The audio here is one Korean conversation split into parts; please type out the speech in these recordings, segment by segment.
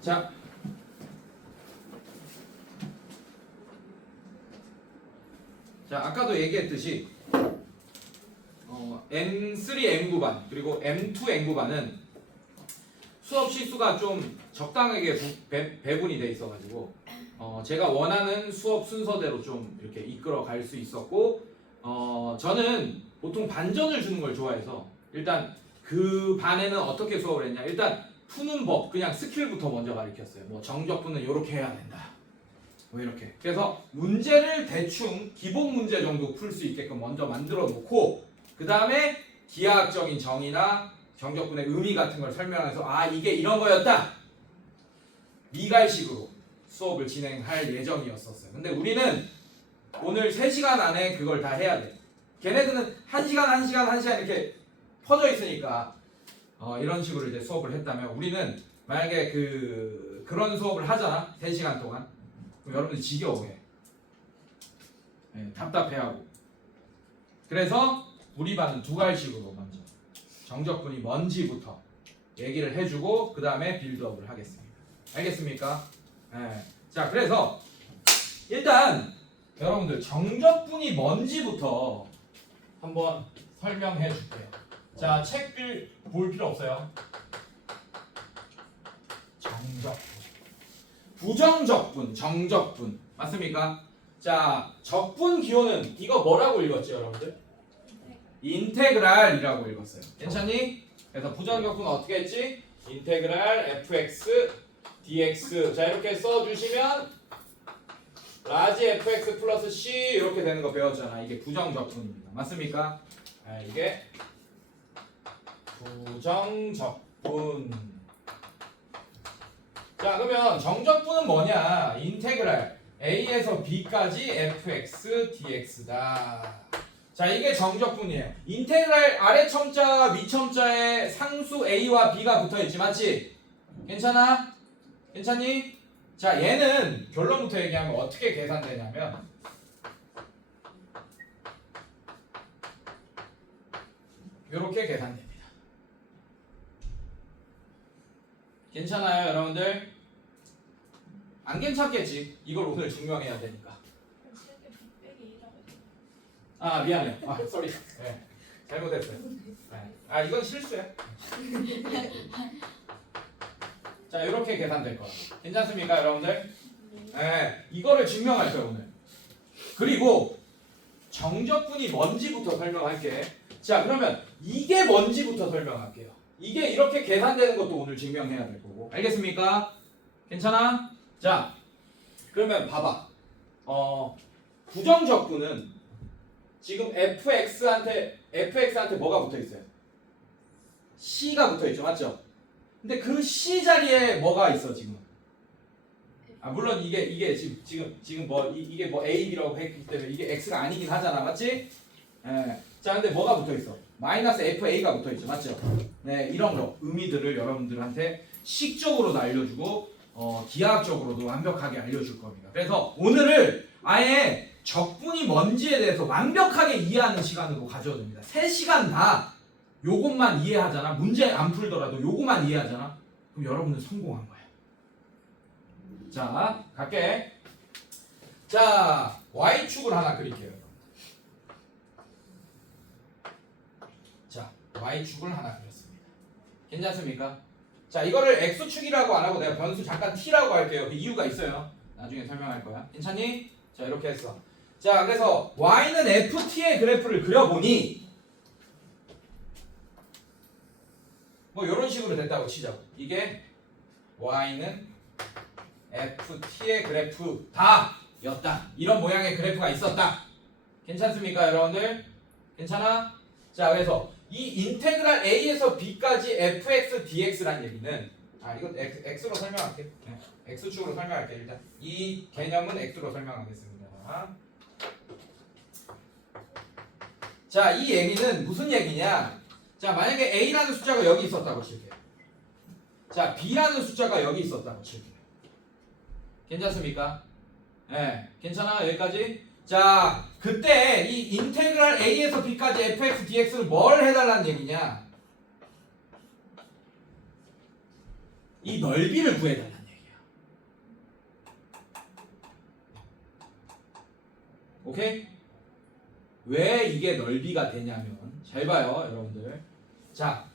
자, 아까도 얘기했듯이 M3 N9반 그리고 M2 N9반은 수업 시수가 좀 적당하게 배분이 돼 있어가지고 제가 원하는 수업 순서대로 좀 이렇게 이끌어 갈 수 있었고 저는 보통 반전을 주는 걸 좋아해서 일단 그 반에는 어떻게 수업을 했냐, 일단 푸는 법 그냥 스킬부터 먼저 가르쳤어요. 뭐 정적분은 이렇게 해야 된다, 뭐 이렇게. 그래서 문제를 대충 기본 문제 정도 풀 수 있게끔 먼저 만들어 놓고 그 다음에 기하학적인 정의나 정적분의 의미 같은 걸 설명해서 아 이게 이런 거였다, 미갈식으로 수업을 진행할 예정이었었어요. 근데 우리는 오늘 3시간 안에 그걸 다 해야 돼. 걔네들은 1시간, 1시간, 1시간 이렇게 퍼져 있으니까 이런 식으로 이제 수업을 했다면 우리는 만약에 그런 수업을 하잖아 3시간 동안, 그럼 여러분들이 지겨워해. 네, 답답해하고. 그래서 우리 반은 2갈식으로 먼저 정적분이 뭔지부터 얘기를 해주고 그 다음에 빌드업을 하겠습니다. 알겠습니까? 네. 자, 그래서 일단 여러분들 정적분이 뭔지부터 한번 설명해 줄게요. 자, 책 볼 필요 없어요. 정적분, 부정적분, 정적분 맞습니까? 자, 적분 기호는 이거 뭐라고 읽었지 여러분들? 인테그랄이라고 읽었어요. 괜찮니? 그래서 부정적분 어떻게 했지? 인테그랄 fx dx. 자, 이렇게 써주시면 라지 fx 플러스 c 이렇게 되는 거 배웠잖아. 이게 부정적분입니다. 맞습니까? 아, 이게 부정적분. 자, 그러면 정적분은 뭐냐? 인테그랄 a에서 b까지 fx dx다. 자, 이게 정적분이에요. 인테그랄 아래 첨자 위 첨자에 상수 a와 b가 붙어있지, 맞지? 괜찮아? 괜찮니? 자, 얘는 결론부터 얘기하면 어떻게 계산되냐면 이렇게 계산됩니다. 괜찮아요, 여러분들? 안 괜찮겠지? 이걸 오늘 증명해야 되니까. 아, 미안해요. 아, 쏘리. 네, 잘못했어요. 네. 아, 이건 실수야. 자, 이렇게 계산될 거야. 괜찮습니까, 여러분들? 네, 이거를 증명할 거예요, 오늘. 그리고 정적분이 뭔지부터 설명할게. 자, 그러면 이게 뭔지부터 설명할게요. 이게 이렇게 계산되는 것도 오늘 증명해야 될 거고. 알겠습니까? 괜찮아? 자, 그러면 봐봐. 부정적분은 지금 fx한테 뭐가 붙어 있어요? c가 붙어 있죠, 맞죠? 근데 그 c 자리에 뭐가 있어 지금? 아, 물론 이게 지금 뭐 이게 뭐 a, b라고 했기 때문에 이게 x가 아니긴 하잖아, 맞지? 예. 자, 근데 뭐가 붙어 있어? 마이너스 fa가 붙어 있죠, 맞죠? 네, 이런 거 의미들을 여러분들한테 식적으로도 알려주고 기하학적으로도 완벽하게 알려줄 겁니다. 그래서 오늘을 아예 적분이 뭔지에 대해서 완벽하게 이해하는 시간으로 가져도 됩니다. 3시간 다 요것만 이해하잖아. 문제 안 풀더라도 요것만 이해하잖아. 그럼 여러분은 성공한 거야. 자, 갈게. 자, y축을 하나 그릴게요. 자, y축을 하나 그렸습니다. 괜찮습니까? 자, 이거를 x축이라고 안 하고 내가 변수 잠깐 t라고 할게요. 그 이유가 있어요. 나중에 설명할 거야. 괜찮니? 자, 이렇게 했어. 자, 그래서 y는 ft의 그래프를 그려보니 뭐 이런 식으로 됐다고 치자고. 이게 y는 ft의 그래프다 였다. 이런 모양의 그래프가 있었다. 괜찮습니까, 여러분들? 괜찮아? 자, 그래서 이 인테그랄 a에서 b까지 fx dx라는 얘기는 이거 x로 설명할게. 네, x축으로 설명할게. 일단 이 개념은 x로 설명하겠습니다. 자, 이 얘기는 무슨 얘기냐? 자, 만약에 a라는 숫자가 여기 있었다고 칠게요. 자, b라는 숫자가 여기 있었다고 칠게요. 괜찮습니까? 네, 괜찮아? 여기까지? 자, 그때 이 인테그랄 a에서 b까지 fx dx를 뭘 해달라는 얘기냐? 이 넓이를 구해달라는 얘기야. 오케이? 왜 이게 넓이가 되냐면 잘 봐요 여러분들. 자,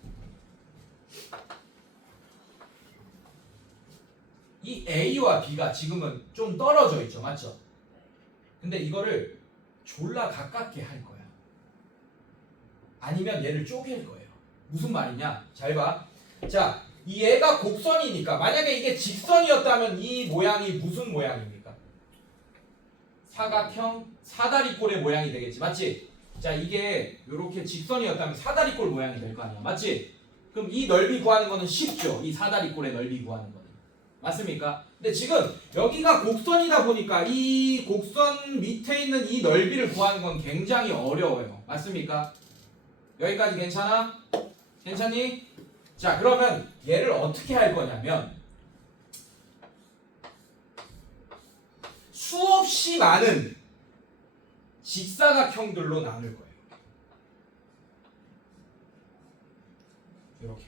이 A와 B가 지금은 좀 떨어져 있죠, 맞죠? 근데 이거를 졸라 가깝게 할 거야. 아니면 얘를 쪼갤 거예요. 무슨 말이냐? 잘 봐. 자, 이 얘가 곡선이니까 만약에 이게 직선이었다면 이 모양이 무슨 모양입니까? 사각형 사다리꼴의 모양이 되겠지, 맞지? 자, 이게 이렇게 직선이었다면 사다리꼴 모양이 될 거 아니야, 맞지? 그럼 이 넓이 구하는 거는 쉽죠. 이 사다리꼴의 넓이 구하는 거는. 맞습니까? 근데 지금 여기가 곡선이다 보니까 이 곡선 밑에 있는 이 넓이를 구하는 건 굉장히 어려워요. 맞습니까? 여기까지 괜찮아? 괜찮니? 자, 그러면 얘를 어떻게 할 거냐면 수없이 많은 직사각형들로 나눌 거예요. 이렇게.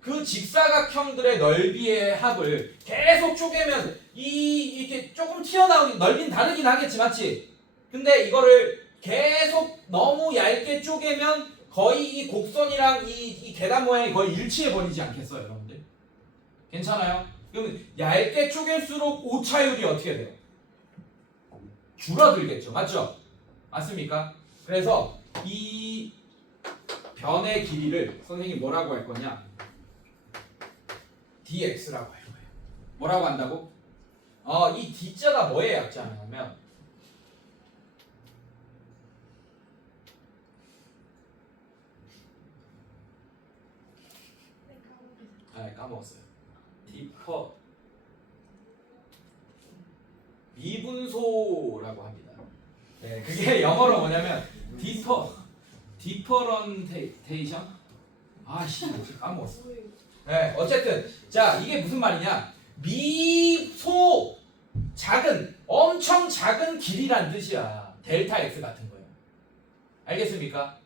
그 직사각형들의 넓이의 합을 계속 쪼개면 이렇게 조금 튀어나오기 넓이는 다르긴 하겠지, 맞지? 근데 이거를 계속 너무 얇게 쪼개면 거의 이 곡선이랑 이 계단 모양이 거의 일치해 버리지 않겠어요, 여러분들? 괜찮아요? 그럼 얇게 쪼갤수록 오차율이 어떻게 돼요? 줄어들겠죠, 맞죠? 맞습니까? 그래서 이 변의 길이를 선생님이 뭐라고 할 거냐? dx라고 할 거예요. 뭐라고 한다고? 이 d자가 뭐의 약자냐면 까먹었어요. 디퍼 미분소라고 합니다. 네, 그게 영어로 뭐냐면 디퍼런테이션. 아씨, 까먹었어. 네, 어쨌든 자, 이게 무슨 말이냐? 미소 작은 엄청 작은 길이란 뜻이야. 델타 x 같은 거예요. 알겠습니까?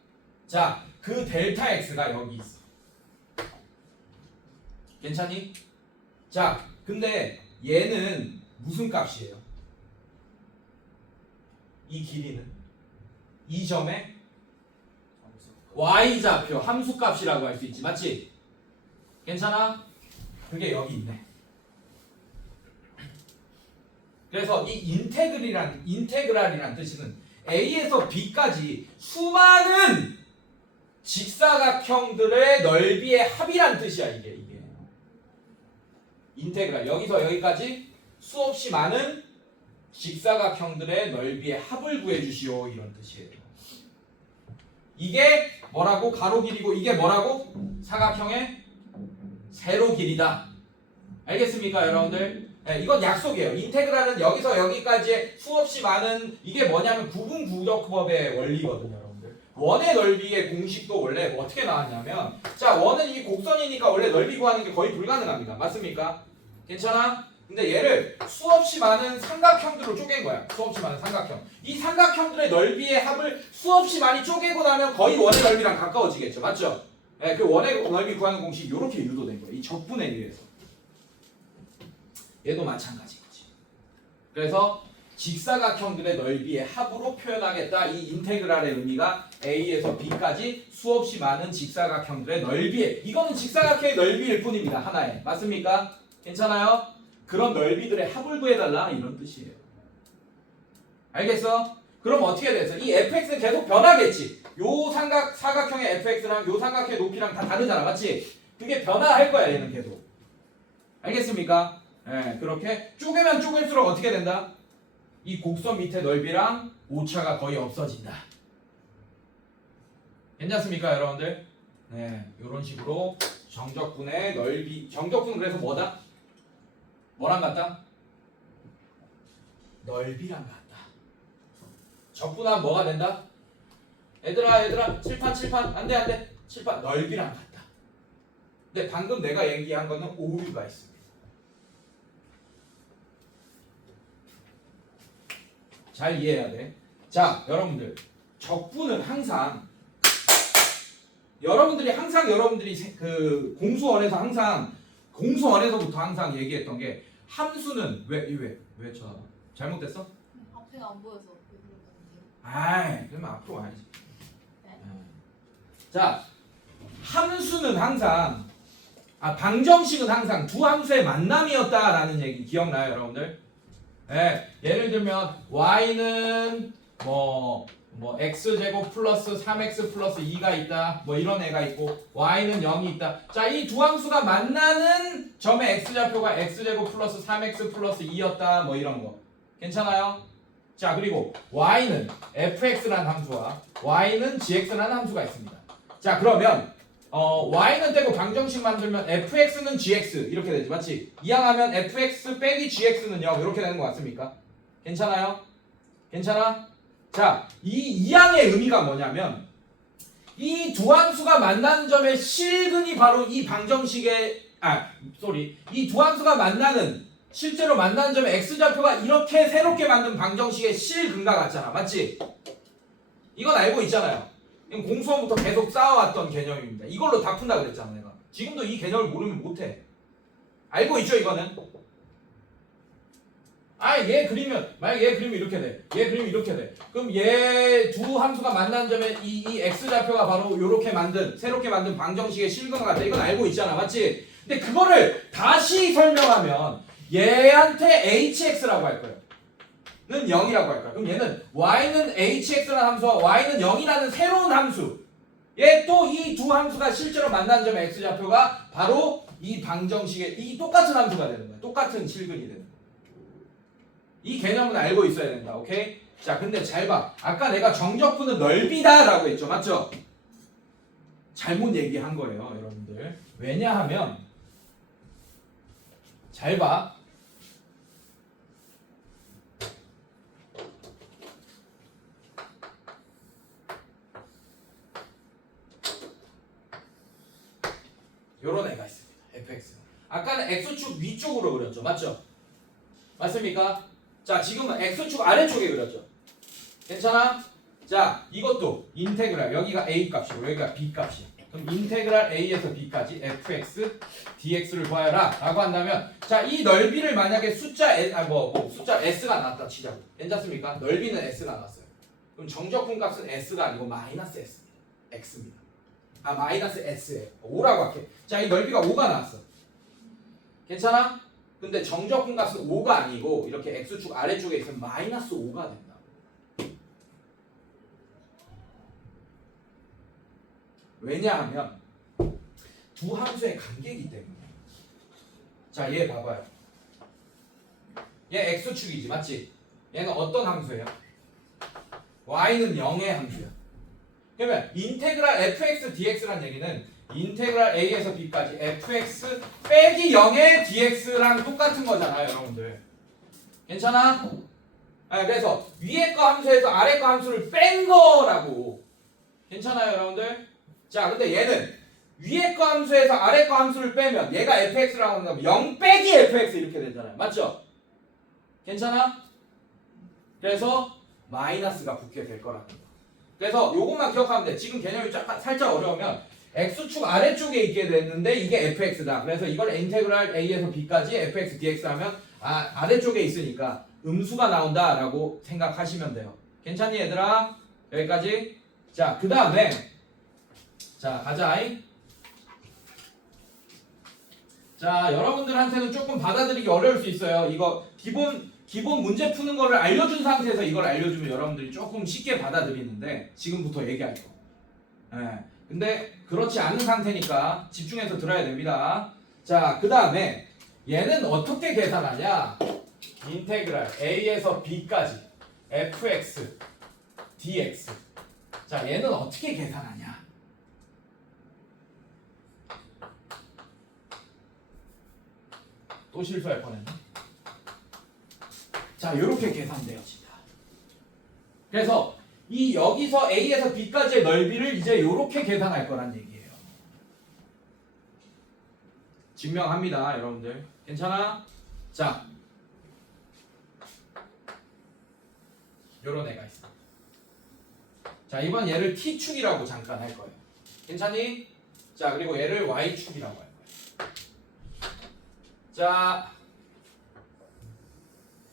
자, 그 델타 x가 여기 있어. 괜찮니? 자, 근데 얘는 무슨 값이에요? 이 길이는 이 점의 y좌표 함수값이라고 할 수 있지, 맞지? 괜찮아? 그게 여기 있네. 그래서 이 인테그랄이란 뜻은 A에서 B까지 수많은 직사각형들의 넓이의 합이란 뜻이야, 이게. 인테그랄. 여기서 여기까지 수없이 많은 직사각형들의 넓이의 합을 구해주시오, 이런 뜻이에요. 이게 뭐라고? 가로 길이고 이게 뭐라고? 사각형의 세로 길이다. 알겠습니까, 여러분들? 네, 이건 약속이에요. 인테그랄은 여기서 여기까지의 수없이 많은, 이게 뭐냐면 구분구조법의 원리거든요, 여러분들. 원의 넓이의 공식도 원래 어떻게 나왔냐면, 자, 원은 이 곡선이니까 원래 넓이 구하는 게 거의 불가능합니다. 맞습니까? 괜찮아? 근데 얘를 수없이 많은 삼각형들로 쪼갠 거야. 수없이 많은 삼각형. 이 삼각형들의 넓이의 합을 수없이 많이 쪼개고 나면 거의 원의 넓이랑 가까워지겠죠. 맞죠? 네, 그 원의 넓이 구하는 공식이 이렇게 유도된 거예요. 이 적분에 의해서. 얘도 마찬가지인 거지. 그래서 직사각형들의 넓이의 합으로 표현하겠다. 이 인테그랄의 의미가 A에서 B까지 수없이 많은 직사각형들의 넓이에, 이거는 직사각형의 넓이일 뿐입니다. 하나에. 맞습니까? 괜찮아요? 그런 넓이들의 합을 구해달라, 이런 뜻이에요. 알겠어? 그럼 어떻게 돼서 이 fx는 계속 변하겠지. 요 사각형의 fx랑 요 삼각형의 높이랑 다 다르잖아, 맞지? 그게 변화할 거야, 얘는 계속. 알겠습니까? 네, 그렇게 쪼개면 쪼갤수록 어떻게 된다? 이 곡선 밑에 넓이랑 오차가 거의 없어진다. 괜찮습니까, 여러분들? 네, 이런 식으로 정적분의 넓이, 정적분은 그래서 뭐다? 뭐랑 같다? 넓이랑 같다. 적분하면 뭐가 된다? 얘들아, 칠판, 안돼, 칠판, 넓이랑 같다. 근데 방금 내가 얘기한 거는 오류가 있습니다. 잘 이해해야 돼. 자, 여러분들, 적분은 항상 여러분들이 그 공수원에서 항상 공수원에서부터 항상 얘기했던 게 함수는 왜 쳐다봐? 잘못됐어? 앞에가 안 보여서 그러거든요. 아이 그러면 앞으로 와야지. 네. 자 함수는 항상 방정식은 항상 두 함수의 만남이었다라는 얘기 기억나요 여러분들? 네, 예를 들면 y는 뭐 x제곱 플러스 3x 플러스 2가 있다 뭐 이런 애가 있고 y는 0이 있다. 자 이 두 함수가 만나는 점의 x좌표가 x제곱 플러스 3x 플러스 2였다 뭐 이런 거 괜찮아요? 자 그리고 y는 fx라는 함수와 y는 gx라는 함수가 있습니다. 자 그러면 y는 떼고 방정식 만들면 fx는 gx 이렇게 되지 맞지? 이항하면 fx 빼기 gx는 0 이렇게 되는 거 맞습니까? 괜찮아요? 괜찮아? 자, 이 이항의 의미가 뭐냐면 이 두 함수가 만나는 점의 실근이 바로 이 방정식의 이 두 함수가 만나는 실제로 만나는 점의 x좌표가 이렇게 새롭게 만든 방정식의 실근과 같잖아 맞지? 이건 알고 있잖아요. 공수원부터 계속 쌓아왔던 개념입니다. 이걸로 다 푼다 그랬잖아 내가. 지금도 이 개념을 모르면 못해. 알고 있죠 이거는? 얘 그리면 만약 얘 그리면 이렇게 돼. 얘 그리면 이렇게 돼. 그럼 얘 두 함수가 만나는 점에 이 x좌표가 바로 요렇게 만든 새롭게 만든 방정식의 실근과 같아. 이건 알고 있잖아 맞지? 근데 그거를 다시 설명하면 얘한테 hx라고 할 거예요. 는 0이라고 할 거야. 그럼 얘는 y는 hx라는 함수와 y는 0이라는 새로운 함수. 얘 또 이 두 함수가 실제로 만나는 점의 x좌표가 바로 이 방정식의 이 똑같은 함수가 되는 거야. 똑같은 실근이 되는 거야. 이 개념은 알고 있어야 된다. 오케이? 자, 근데 잘 봐. 아까 내가 정적분은 넓이다라고 했죠. 맞죠? 잘못 얘기한 거예요, 여러분들. 왜냐하면 잘 봐. 요런 애가 있습니다. fx. 아까는 x축 위쪽으로 그렸죠. 맞죠? 맞습니까? 자, 지금은 x축 아래쪽에 그렸죠. 괜찮아? 자, 이것도 인테그랄. 여기가 a 값이고 여기가 b 값이야. 그럼 인테그랄 a에서 b까지 fx dx를 구하여라 라고 한다면 자, 이 넓이를 만약에 숫자 숫자 s가 나왔다 치자고. 괜찮습니까? 넓이는 s가 나왔어요. 그럼 정적분 값은 s가 아니고 마이너스 s입니다. x입니다. 마이너스 s예요. 5라고 할게. 자, 이 넓이가 5가 나왔어. 괜찮아? 근데 정적분 값은 5가 아니고 이렇게 x축 아래쪽에 있으면 마이너스 5가 된다. 왜냐하면 두 함수의 관계이기 때문에. 자, 얘 봐봐요. 얘 x축이지, 맞지? 얘는 어떤 함수예요? y는 0의 함수야. 그러면 인테그랄 fx dx란 얘기는 인테그랄 a에서 b까지 fx 빼기 0의 dx랑 똑같은 거잖아요, 여러분들. 괜찮아? 그래서 위에 거 함수에서 아래 거 함수를 뺀 거라고. 괜찮아요, 여러분들? 자, 근데 얘는 위에 거 함수에서 아래 거 함수를 빼면 얘가 fx라고 한다면 0 빼기 fx 이렇게 되잖아요. 맞죠? 괜찮아? 그래서 마이너스가 붙게 될 거라는 거. 그래서 요것만 기억하면 돼. 지금 개념이 살짝 어려우면 x축 아래쪽에 있게 됐는데 이게 fx다. 그래서 이걸 인테그랄 a에서 b까지 fx dx 하면 아래쪽에 있으니까 음수가 나온다라고 생각하시면 돼요. 괜찮니 얘들아? 여기까지? 자, 그 다음에 자, 가자. 자, 여러분들한테는 조금 받아들이기 어려울 수 있어요. 이거 기본 문제 푸는 거를 알려준 상태에서 이걸 알려주면 여러분들이 조금 쉽게 받아들이는데 지금부터 얘기할 거. 근데 그렇지 않은 상태니까 집중해서 들어야 됩니다. 자, 그 다음에 얘는 어떻게 계산하냐? 인테그랄 a에서 b까지 fx dx. 자, 얘는 어떻게 계산하냐? 또 실수할 뻔했네. 자, 이렇게 계산되어진다. 그래서 이 여기서 A에서 B까지의 넓이를 이제 이렇게 계산할 거란 얘기예요. 증명합니다, 여러분들. 괜찮아? 자, 요런 애가 있어. 자, 이번 얘를 T축이라고 잠깐 할 거예요. 괜찮니? 자, 그리고 얘를 Y축이라고 할 거예요. 자,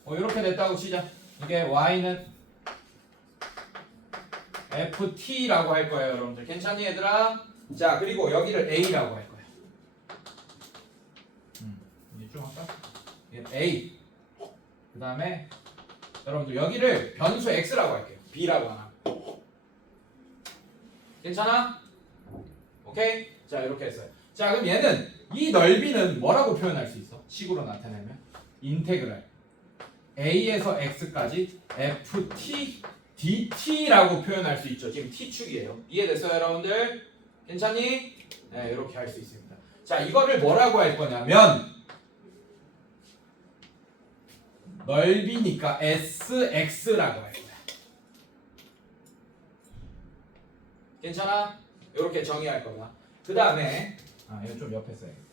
이렇게 됐다고 치자. 이게 y는 ft라고 할 거예요, 여러분들. 괜찮니, 얘들아? 자, 그리고 여기를 a라고 할 거예요. 이제 좀 할까? 이게 a. 그 다음에 여러분들 여기를 변수 x라고 할게요. b라고 하나. 괜찮아? 오케이? 자, 이렇게 했어요. 자, 그럼 얘는 이 넓이는 뭐라고 표현할 수 있어? 식으로 나타내면 인테그랄 a에서 x까지 ft dt라고 표현할 수 있죠. 지금 t축이에요. 이해됐어요, 여러분들? 괜찮니? 네, 이렇게 할 수 있습니다. 자, 이거를 뭐라고 할 거냐면 넓이니까 sx라고 할 거야. 괜찮아? 이렇게 정의할 거다. 그 다음에 이거 좀 옆에 써야겠다.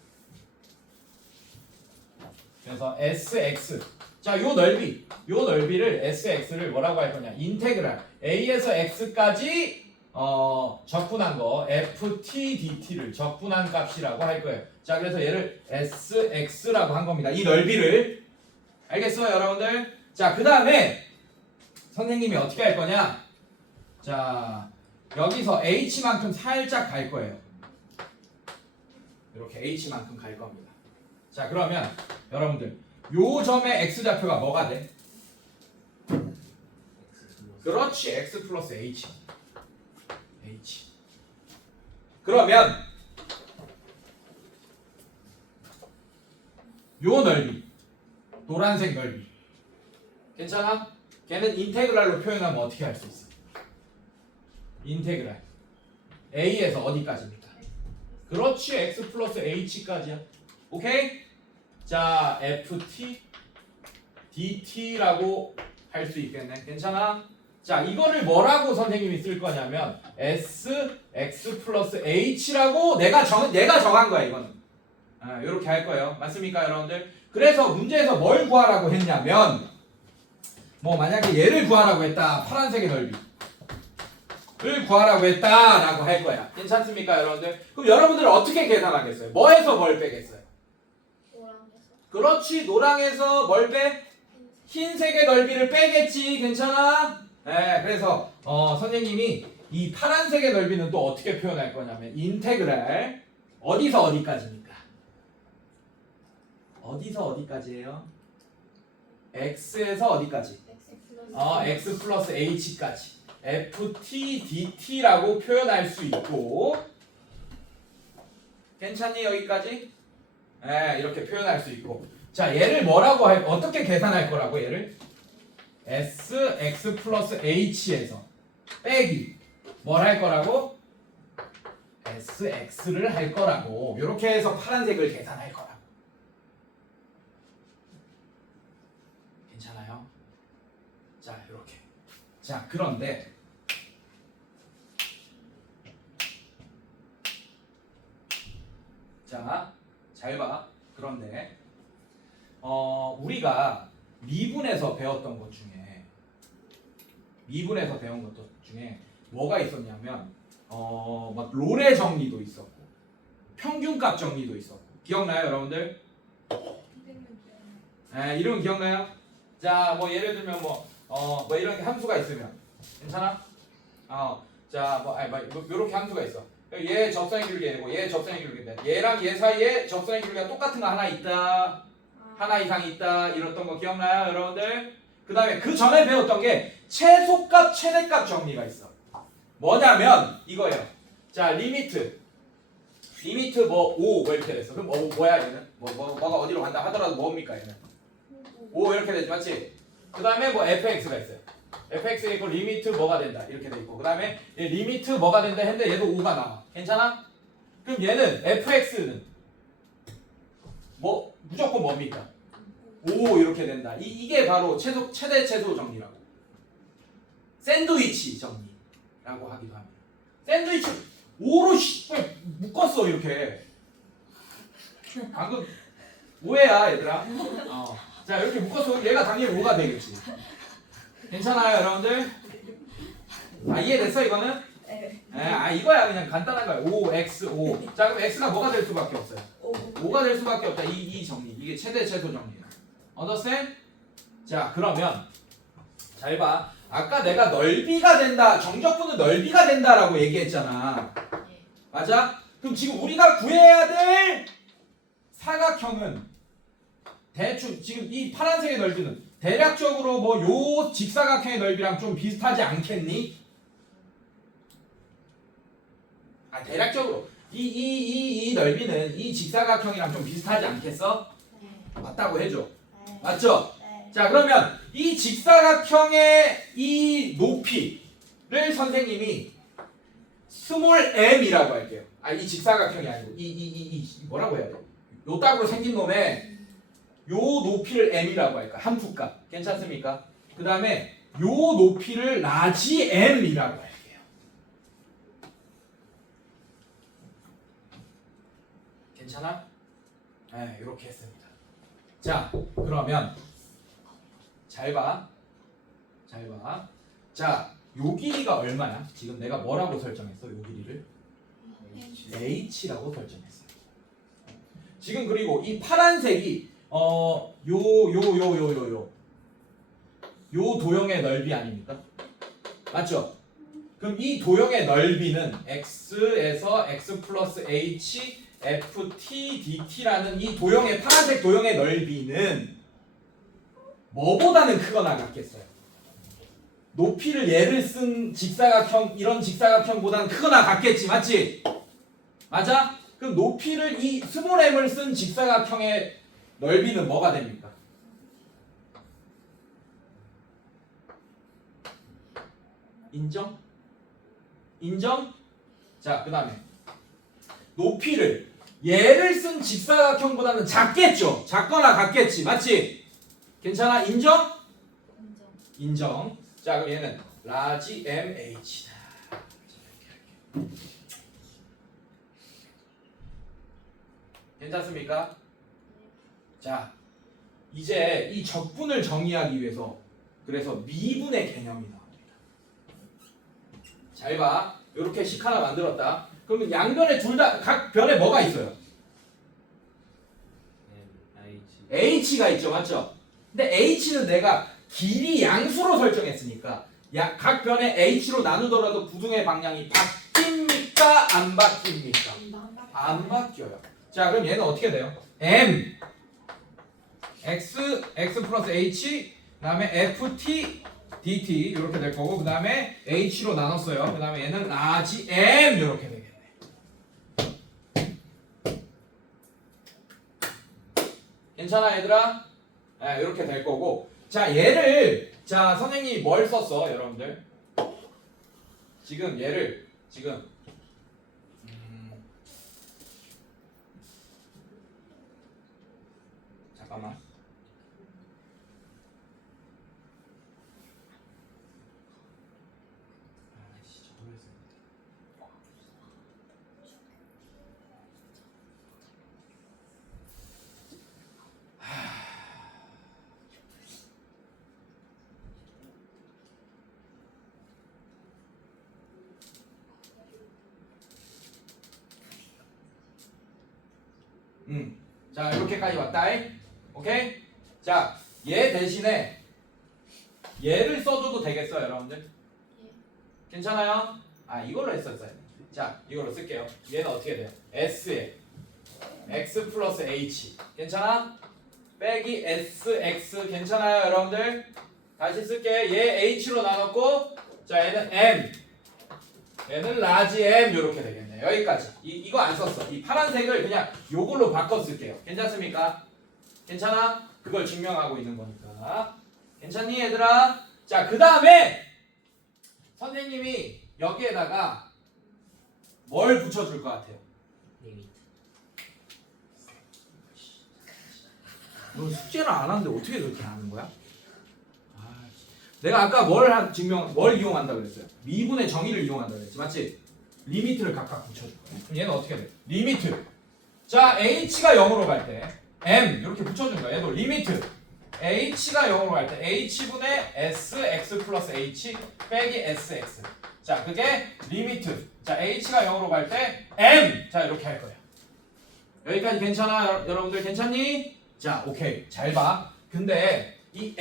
그래서 sx. 자, 요 넓이를 sx를 뭐라고 할 거냐? 인테그랄 a에서 x까지 적분한 거 ft dt를 적분한 값이라고 할 거예요. 자, 그래서 얘를 sx라고 한 겁니다. 이 넓이를. 알겠어요, 여러분들? 자, 그 다음에 선생님이 어떻게 할 거냐? 자, 여기서 h만큼 살짝 갈 거예요. 이렇게 h만큼 갈 겁니다. 자, 그러면 여러분들 요 점의 x좌표가 뭐가 돼? 그렇지, x 플러스 h. 그러면 요 넓이, 노란색 넓이, 괜찮아? 걔는 인테그랄로 표현하면 어떻게 할 수 있어? 인테그랄 a에서 어디까지입니까? 그렇지, x 플러스 h까지야. 오케이? 자, ft dt라고 할 수 있겠네. 괜찮아? 자, 이거를 뭐라고 선생님이 쓸 거냐면 sx 플러스 h라고 내가 정한 거야, 이거는. 이렇게 할 거예요. 맞습니까, 여러분들? 그래서 문제에서 뭘 구하라고 했냐면 뭐 만약에 얘를 구하라고 했다. 파란색의 넓이를 구하라고 했다라고 할 거야. 괜찮습니까, 여러분들? 그럼 여러분들은 어떻게 계산하겠어요? 뭐에서 뭘 빼겠어요? 노랑에서. 그렇지, 노랑에서 뭘 빼? 흰색의 넓이를 빼겠지. 괜찮아? 네, 그래서 선생님이 이 파란색의 넓이는 또 어떻게 표현할 거냐면 인테그랄 어디서 어디까지입니까? 어디서 어디까지예요? x에서 어디까지? x 플러스 h까지 ft dt라고 표현할 수 있고, 괜찮니, 여기까지? 네, 이렇게 표현할 수 있고. 자, 얘를 뭐라고 어떻게 계산할 거라고, 얘를? sx 플러스 h에서 빼기 뭘 할 거라고? sx를 할 거라고. 이렇게 해서 파란색을 계산할 거라고. 괜찮아요? 자, 이렇게. 자, 그런데 자, 잘 봐. 그런데 우리가 미분에서 배웠던 것 중에 배운 것 중에 뭐가 있었냐면 막 롤의 정리도 있었고 평균값 정리도 있었고, 기억나요, 여러분들? 네, 이름은 기억나요? 자, 뭐 예를 들면 뭐 이런 함수가 있으면 괜찮아? 자, 요렇게 함수가 있어. 얘 접선의 길이 얘고 얘 접선의 길이인데 얘랑 얘 사이에 접선의 길이가 똑같은 거 하나 있다. 하나 이상 있다. 이랬던 거 기억나요, 여러분들? 그 다음에 그 전에 배웠던 게 최소값, 최대값 정리가 있어. 뭐냐면 이거예요. 자, 리미트 뭐 5 이렇게 됐어. 그럼 뭐야 얘는? 뭐가 어디로 간다 하더라도 뭡니까 얘는? 5 이렇게 되지, 맞지? 그 다음에 뭐 fx가 있어요. fx 이고 리미트 뭐가 된다 이렇게 돼 있고, 그 다음에 리미트 뭐가 된다 했는데 얘도 5가 나와. 괜찮아? 그럼 얘는 fx는 뭐 무조건 뭡니까? 5 이렇게 된다. 이게 바로 최대 최소 정리라고. 샌드위치 정리라고 하기도 합니다. 샌드위치 5로 묶었어 이렇게. 방금 오해야, 얘들아. 자, 이렇게 묶어서 얘가 당연히 5가 되겠지. 괜찮아요, 여러분들? 이해됐어? 이거는 네. 이거야 그냥 간단한 거야. 5x5. 자 그럼 x가 뭐가 될 수밖에 없어요. 5가 될 수밖에 없다. 이 정리. 이게 최대 최소 정리야. 언더스탠? 자 그러면 잘 봐. 아까 내가 넓이가 된다. 정적분은 넓이가 된다라고 얘기했잖아. 예. 맞아? 그럼 지금 우리가 구해야 될 사각형은 대충 지금 이 파란색의 넓이는 대략적으로 뭐 요 직사각형의 넓이랑 좀 비슷하지 않겠니? 대략적으로 이 넓이는 이 직사각형이랑 좀 비슷하지 않겠어? 네. 맞다고 해줘. 네. 맞죠? 네. 자 그러면 이 직사각형의 이 높이를 선생님이 스몰 m이라고 할게요. 이 직사각형이 아니고 이 뭐라고 해야 돼? 요 딱으로 생긴 놈의 요 높이를 m이라고 할까? 함수값 괜찮습니까? 그 다음에 요 높이를 라지 m이라고 할게요. 괜찮아? 네, 이렇게 했습니다. 자 그러면 잘 봐. 잘 봐. 자, 요 길이가 얼마야? 지금 내가 뭐라고 설정했어? 요 길이를 h라고 설정했어. 지금 그리고 이 파란색이 요 도형의 넓이 아닙니까? 맞죠? 그럼 이 도형의 넓이는 x에서 x 플러스 h ft dt라는 이 도형의 파란색 도형의 넓이는 뭐보다는 크거나 같겠어요? 높이를 얘를 쓴 직사각형 이런 직사각형보다는 크거나 같겠지 맞지? 맞아? 그럼 높이를 이 스몰 m을 쓴 직사각형의 넓이는 뭐가 됩니까? 인정? 인정? 자 그 다음에 높이를 얘를 쓴 직사각형보다는 작겠죠? 작거나 같겠지 맞지? 괜찮아? 인정? 인정. 인정. 자 그럼 얘는 라지 mh다. 괜찮습니까? 자 이제 이 적분을 정의하기 위해서 그래서 미분의 개념이 나옵니다. 잘 봐. 이렇게 식 하나 만들었다. 그러면 양변에 둘 다 각 변에 뭐가 있어요? h가 있죠, 맞죠? 근데 h는 내가 길이 양수로 설정했으니까 각 변에 h로 나누더라도 부등의 방향이 바뀝니까? 안 바뀝니까? 안 바뀌어요. 자, 그럼 얘는 어떻게 돼요? m x 플러스 h 그다음에 ft dt 이렇게 될 거고 그다음에 h로 나눴어요. 그다음에 얘는 라지 m 이렇게 되겠네. 괜찮아 얘들아? 네, 이렇게 될 거고 자 얘를 자 선생님이 뭘 썼어 여러분들? 지금 얘를 지금 잠깐만 자 이렇게까지 왔다. 오케이? 자, 얘 대신에 얘를 써줘도 되겠어요, 여러분들? 괜찮아요? 이걸로 했었어요. 자, 이걸로 쓸게요. 얘는 어떻게 돼요? S에 x 플러스 h 괜찮아? 빼기 sx 괜찮아요, 여러분들? 다시 쓸게. 얘 h로 나눴고, 자 얘는 m, 얘는 라지 m 이렇게 되겠네. 여기까지. 이거 안 썼어. 이 파란색을 그냥 요걸로 바꿔 쓸게요. 괜찮습니까? 괜찮아? 그걸 증명하고 있는 거니까. 괜찮니 얘들아? 자, 그 다음에 선생님이 여기에다가 뭘 붙여줄 것 같아요? 너 숙제를 안 하는데 어떻게 그렇게 하는 거야? 내가 아까 뭘 이용한다고 그랬어요? 미분의 정의를 이용한다고 그랬지, 맞지? 리미트를 각각 붙여줄 거예요. 그럼 얘는 어떻게 돼? 리미트. 자, h가 0으로 갈 때 m 이렇게 붙여준 거야. 얘도 리미트. h가 0으로 갈 때 h분의 s x 플러스 h 빼기 sx. 자, 그게 리미트. 자, h가 0으로 갈 때 m. 자, 이렇게 할 거예요. 여기까지 괜찮아? 여러분들 괜찮니? 자, 오케이. 잘 봐. 근데 이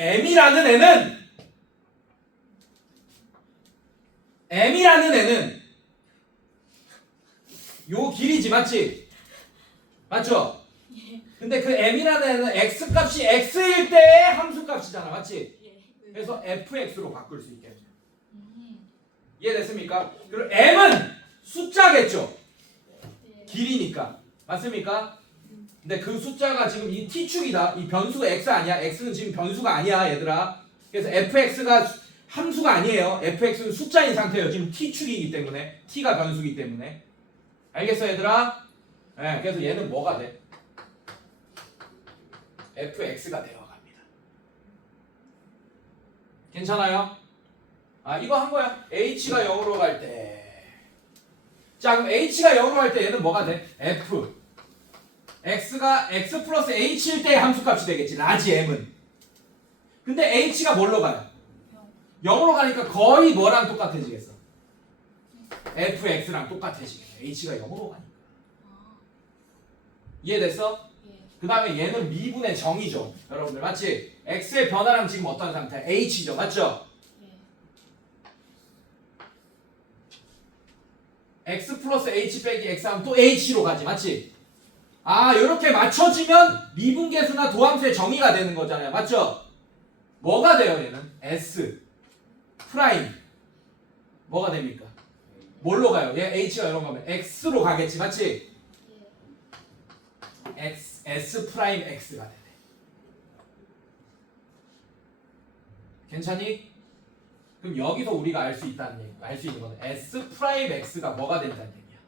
m이라는 애는 요 길이지, 맞지? 맞죠? 예. 근데 그 m이라는 애는 x 값이 x일 때 함수 값이잖아, 맞지? 예. 그래서 fx로 바꿀 수 있겠네. 음. 이해됐습니까? 그리고 m은 숫자겠죠? 예. 길이니까. 맞습니까? 근데 그 숫자가 지금 이 t축이다. 이 변수가 x 아니야. x는 지금 변수가 아니야, 얘들아. 그래서 fx가 함수가 아니에요. fx는 숫자인 상태예요. 지금 t축이기 때문에. t가 변수이기 때문에. 알겠어, 얘들아? 네, 그래서 얘는 뭐가 돼? fx가 되어갑니다. 괜찮아요? 아, 이거 한 거야. h가 0으로 갈 때. 자, 그럼 h가 0으로 갈 때 얘는 뭐가 돼? f. x가 x 플러스 h일 때의 함수값이 되겠지. 라지 m은. 근데 h가 뭘로 가요? 0으로 가니까 거의 뭐랑 똑같아지겠어? fx랑 똑같아지겠네. h가 0으로 가니까. 아. 이해됐어? 예. 그 다음에 얘는 미분의 정이죠. 여러분들 맞지? x의 변화랑 지금 어떤 상태? h죠. 맞죠? 예. x 플러스 h 빼기 x 하면 또 h로 가지. 맞지? 아, 이렇게 맞춰지면 미분계수나 도함수의 정의가 되는 거잖아요. 맞죠? 뭐가 돼요, 얘는? s 프라임. 뭐가 됩니까? 뭘로 가요? 얘 h가 이런 거면 x로 가겠지. 맞지? 예. s 프라임 x가 되네. 괜찮니? 그럼 여기서 우리가 알 수 있다는 얘기, 알 수 있는 거는 s 프라임 x가 뭐가 된다는 얘기야.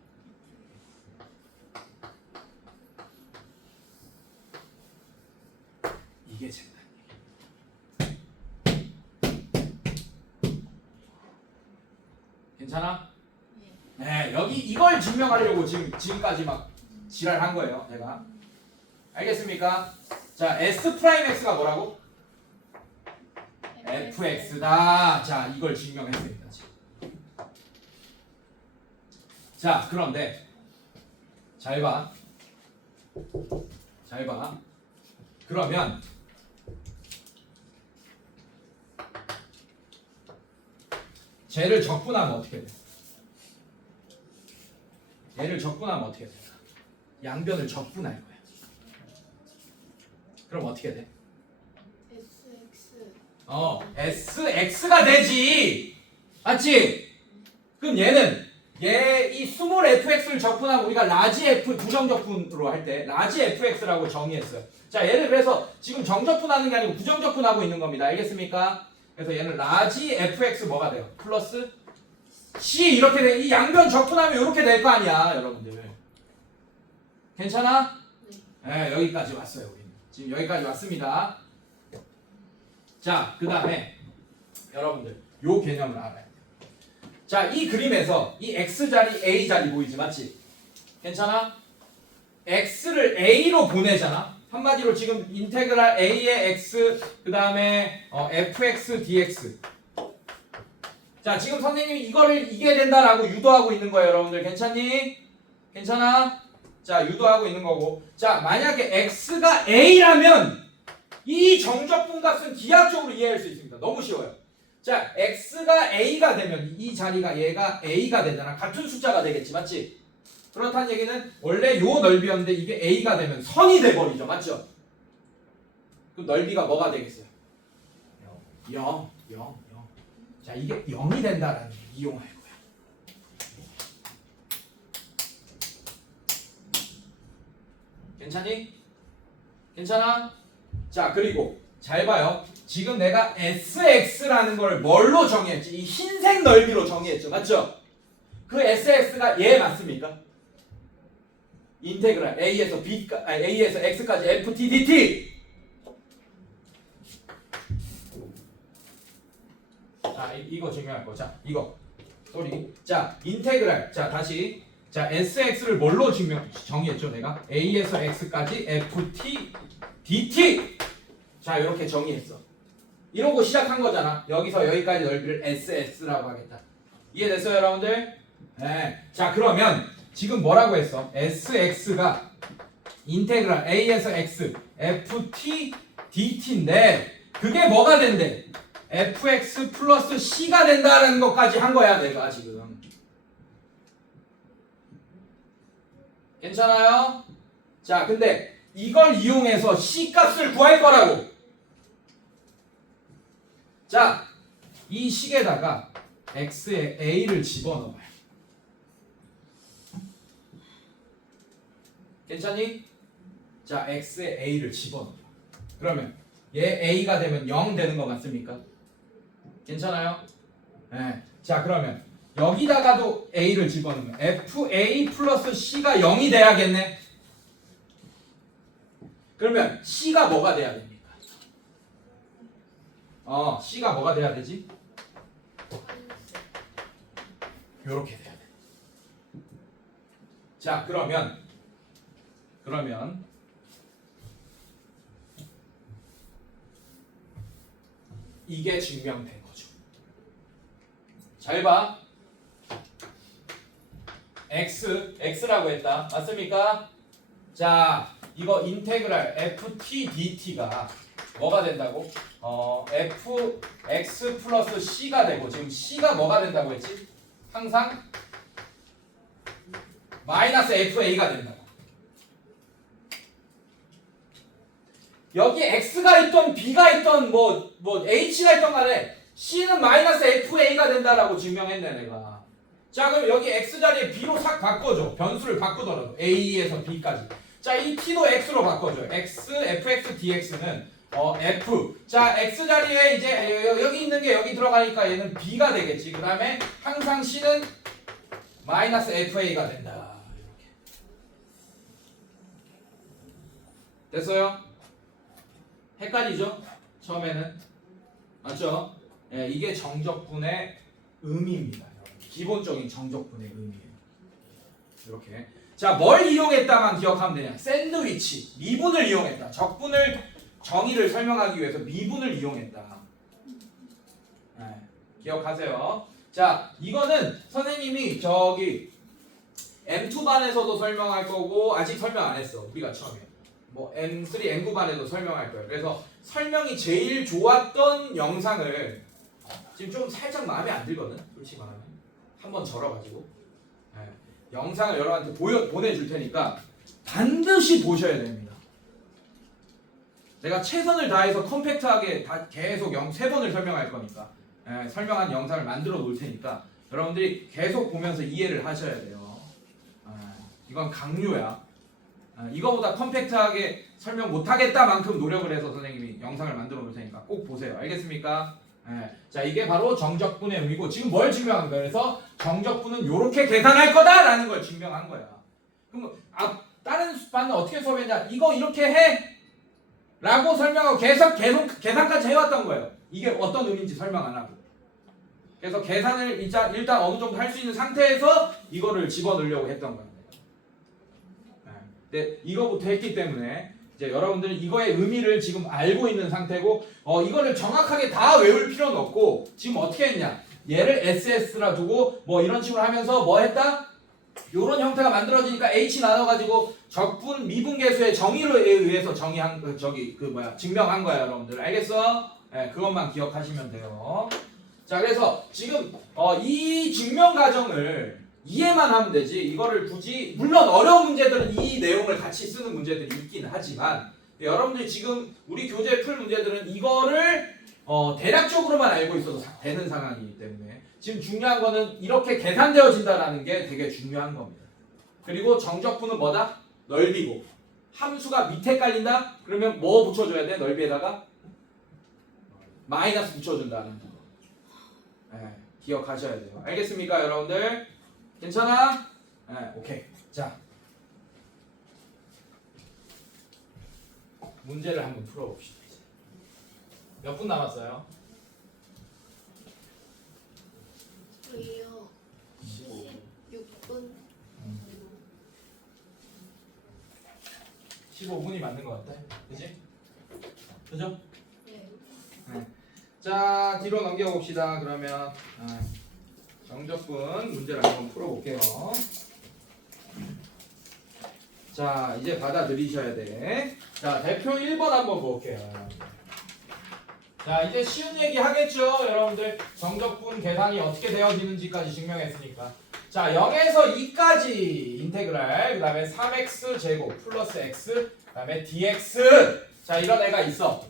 이게 재밌다. 괜찮아? 예. 네, 여기 이걸 증명하려고 지금까지 막 지랄한 거예요, 제가. 알겠습니까? 자, s 프라임 x가 뭐라고? fx다. 자, 이걸 증명했습니다, 지금. 자, 그런데 잘 봐. 잘 봐. 그러면 쟤를 적분하면 어떻게 돼? 얘를 적분하면 어떻게 돼? 양변을 적분할 거야. 그럼 어떻게 돼? SX. SX가 되지. 맞지? 그럼 얘 이 스몰 fx를 적분하면 우리가 라지 f 부정적분으로 할 때 라지 fx라고 정의했어요. 자, 얘를 그래서 지금 정적분하는 게 아니고 부정적분하고 있는 겁니다. 알겠습니까? 그래서 얘는 라지 fx 뭐가 돼요? 플러스 c 이렇게 돼. 이 양변 적분하면 이렇게 될 거 아니야, 여러분들. 괜찮아? 네, 여기까지 왔어요, 우리. 지금 여기까지 왔습니다. 자, 그 다음에 여러분들 요 개념을 알아야 돼요. 자, 이 그림에서 이 x자리, a자리 보이지, 맞지? 괜찮아? x를 a로 보내잖아. 한마디로 지금 인테그랄 a의 x 그 다음에 fx dx. 자, 지금 선생님이 이거를 이게 된다라고 유도하고 있는 거예요, 여러분들. 괜찮니? 괜찮아? 자, 유도하고 있는 거고. 자, 만약에 x가 a라면 이 정적분 값은 기하학적으로 이해할 수 있습니다. 너무 쉬워요. 자, x가 a가 되면 이 자리가 얘가 a가 되잖아. 같은 숫자가 되겠지, 맞지? 그렇다는 얘기는 원래 요 넓이였는데 이게 a가 되면 선이 돼버리죠, 맞죠? 그 넓이가 뭐가 되겠어요? 0. 자, 이게 0이 된다라는 걸 이용할 거야. 괜찮니? 괜찮아? 자, 그리고 잘 봐요. 지금 내가 SX라는 걸 뭘로 정의했지? 이 흰색 넓이로 정의했죠. 맞죠? 그 SX가 얘 맞습니까? 인테그랄 A에서 A에서 X까지 FT DT. 자, 이거 증명할 거. 자, 이거. 소리. 자, 인테그랄. 자, 다시. 자, SX를 뭘로 정의했죠, 내가? A에서 X까지 FT DT. 자, 이렇게 정의했어. 이러고 시작한 거잖아. 여기서 여기까지 넓이를 SS라고 하겠다. 이해됐어요, 여러분들? 네. 자, 그러면 지금 뭐라고 했어? sx가 인테그랄 a에서 x ft dt인데 그게 뭐가 된대? fx 플러스 c가 된다는 것까지 한 거야, 내가 지금. 괜찮아요? 자, 근데 이걸 이용해서 c 값을 구할 거라고. 자, 이 식에다가 x에 a를 집어넣어요. 괜찮니? 자, x에 a를 집어넣어요. 그러면 얘 a가 되면 0 되는 거 맞습니까? 괜찮아요? 네. 자, 그러면 여기다가도 a를 집어넣으면 fa 플러스 c가 0이 돼야겠네. 그러면 c가 뭐가 돼야 됩니까? c가 뭐가 돼야 되지? 요렇게 돼야 돼. 자, 그러면 이게 증명된 거죠. 잘 봐. x라고 했다. 맞습니까? 자, 이거 인테그랄 ft dt가 뭐가 된다고? fx 플러스 c가 되고, 지금 c가 뭐가 된다고 했지? 항상 마이너스 fa가 된다고. 여기 x가 있던 b가 있던 뭐 h가 있던 간에 c는 마이너스 fa가 된다라고 증명했네, 내가. 자, 그럼 여기 x 자리에 b로 싹 바꿔줘. 변수를 바꾸더라도 a에서 b까지. 자, 이 t도 x로 바꿔줘요. x, fx, dx는 f. 자, x 자리에 이제 여기 있는 게 여기 들어가니까 얘는 b가 되겠지. 그 다음에 항상 c는 마이너스 fa가 된다. 이렇게. 됐어요? 헷갈리죠? 처음에는. 맞죠? 예, 이게 정적분의 의미입니다. 기본적인 정적분의 의미예요. 이렇게. 자, 뭘 이용했다만 기억하면 되냐? 샌드위치, 미분을 이용했다. 적분을 정의를 설명하기 위해서 미분을 이용했다. 네, 기억하세요. 자, 이거는 선생님이 저기 M2반에서도 설명할 거고, 아직 설명 안 했어. 우리가 처음에. 뭐 M3, M9반에도 설명할 거예요. 그래서 설명이 제일 좋았던 영상을 지금 좀 살짝 마음에 안 들거든. 솔직히 말하면 한번 절어가지고 영상을 여러분한테 보내줄 테니까 반드시 보셔야 됩니다. 내가 최선을 다해서 컴팩트하게 다 계속 3번을 설명할 거니까 설명한 영상을 만들어 놓을 테니까 여러분들이 계속 보면서 이해를 하셔야 돼요. 이건 강요야. 이거보다 컴팩트하게 설명 못하겠다만큼 노력을 해서 선생님이 영상을 만들어 놓을 테니까 꼭 보세요. 알겠습니까? 자, 이게 바로 정적분의 의미고, 지금 뭘 증명한 거예요? 그래서 정적분은 이렇게 계산할 거다라는 걸 증명한 거야. 그럼 다른 반은 어떻게 수업했냐? 이거 이렇게 해! 라고 설명하고 계속 계산까지 해왔던 거예요. 이게 어떤 의미인지 설명 안 하고. 그래서 계산을 일단 어느 정도 할 수 있는 상태에서 이거를 집어넣으려고 했던 거예요. 근데 이거부터 했기 때문에 이제 여러분들은 이거의 의미를 지금 알고 있는 상태고, 이거를 정확하게 다 외울 필요는 없고, 지금 어떻게 했냐? 얘를 SS라 두고 뭐 이런 식으로 하면서 뭐 했다? 요런 형태가 만들어지니까 H 나눠가지고 적분 미분계수의 정의에 의해서 증명한 거야, 여러분들. 알겠어? 그것만 기억하시면 돼요. 자, 그래서 지금 이 증명 과정을 이해만 하면 되지, 이거를 굳이, 물론 어려운 문제들은 이 내용을 같이 쓰는 문제들이 있긴 하지만 여러분들이 지금 우리 교재 풀 문제들은 이거를 대략적으로만 알고 있어도 되는 상황이기 때문에 지금 중요한 거는 이렇게 계산되어진다라는 게 되게 중요한 겁니다. 그리고 정적분은 뭐다? 넓이고, 함수가 밑에 깔린다? 그러면 뭐 붙여줘야 돼? 넓이에다가 마이너스 붙여준다는 거. 기억하셔야 돼요. 알겠습니까, 여러분들? 괜찮아? 오케이. 자, 문제를 한번 풀어봅시다. 몇 분 남았어요? 저희요 16분 15분이 맞는 것 같아. 그지? 그죠? 네. 자, 뒤로 넘겨봅시다. 그러면 정적분 문제를 한번 풀어볼게요. 자, 이제 받아들이셔야 돼. 자, 대표 1번 한번 볼게요. 자, 이제 쉬운 얘기 하겠죠, 여러분들. 정적분 계산이 어떻게 되어지는지까지 증명했으니까. 자, 0에서 2까지 인테그랄, 그 다음에 3x 제곱 플러스 x, 그 다음에 dx. 자, 이런 애가 있어.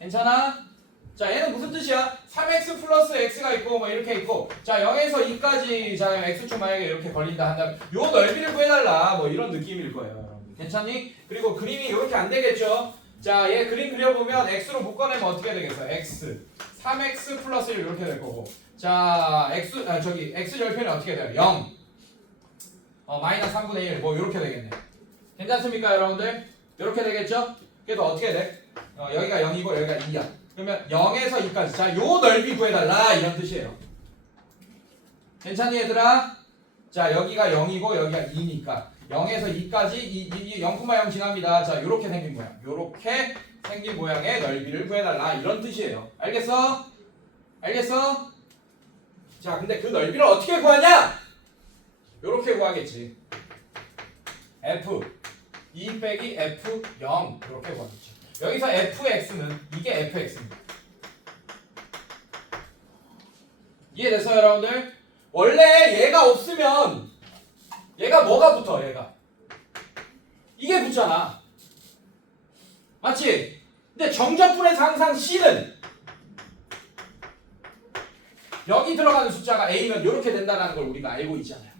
괜찮아? 자, 얘는 무슨 뜻이야? 3x 플러스 x가 있고 뭐 이렇게 있고, 자 0에서 2까지 자 x축 만약에 이렇게 걸린다 한다면 요 넓이를 구해달라 뭐 이런 느낌일 거예요, 여러분. 괜찮니? 그리고 그림이 이렇게 안 되겠죠? 자, 얘 그림 그려보면 x로 묶어내면 어떻게 되겠어? x 3x 플러스 1 이렇게 될 거고, 자 x x 절편이 어떻게 돼요? 0 마이너스 3분의 1 뭐 이렇게 되겠네. 괜찮습니까, 여러분들? 이렇게 되겠죠? 그래서 어떻게 돼? 여기가 0이고 여기가 2야. 그러면 0에서 2까지. 자, 요 넓이 구해달라 이런 뜻이에요. 괜찮니, 얘들아? 자, 여기가 0이고 여기가 2니까 0에서 2까지 0,0 지납니다. 자, 요렇게 생긴 모양. 요렇게 생긴 모양의 넓이를 구해달라 이런 뜻이에요. 알겠어? 알겠어? 자, 근데 그 넓이를 어떻게 구하냐? 요렇게 구하겠지. f 2 빼기 f 0 이렇게 구하겠죠. 여기서 fx는 이게 fx입니다. 이해됐어요, 여러분들? 원래 얘가 없으면 얘가 뭐가 붙어? 얘가 이게 붙잖아. 맞지? 근데 정적분에서 항상 c는 여기 들어가는 숫자가 a면 이렇게 된다는 걸 우리가 알고 있잖아요.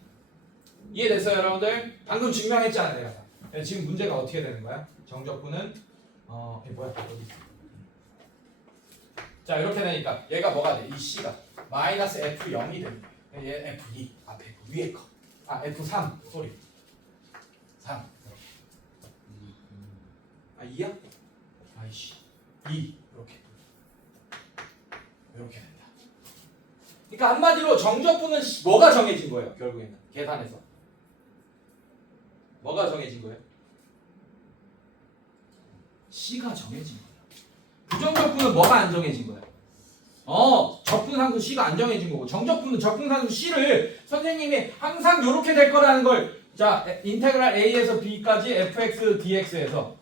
이해됐어요, 여러분들? 방금 증명했잖아요, 내가. 지금 문제가 어떻게 되는 거야? 정적분은 이게 뭐야? 어디 있어? 자, 이렇게 되니까 얘가 뭐가 돼? 이 c가 마이너스 f0이 되는 거예요. 얘 f2 앞에 위에 거. f3 소리 3 이렇게. 2야? 아이씨 2 이렇게 된다. 그러니까 한마디로 정적분은 뭐가 정해진 거예요? 결국에는 계산에서 뭐가 정해진 거예요? C가 정해진 거예요. 부정적분은 뭐가 안 정해진 거예요? 적분상수 C가 안 정해진 거고, 정적분은 적분상수 C를 선생님이 항상 이렇게 될 거라는 걸, 자 인테그랄 A에서 B까지 fx dx에서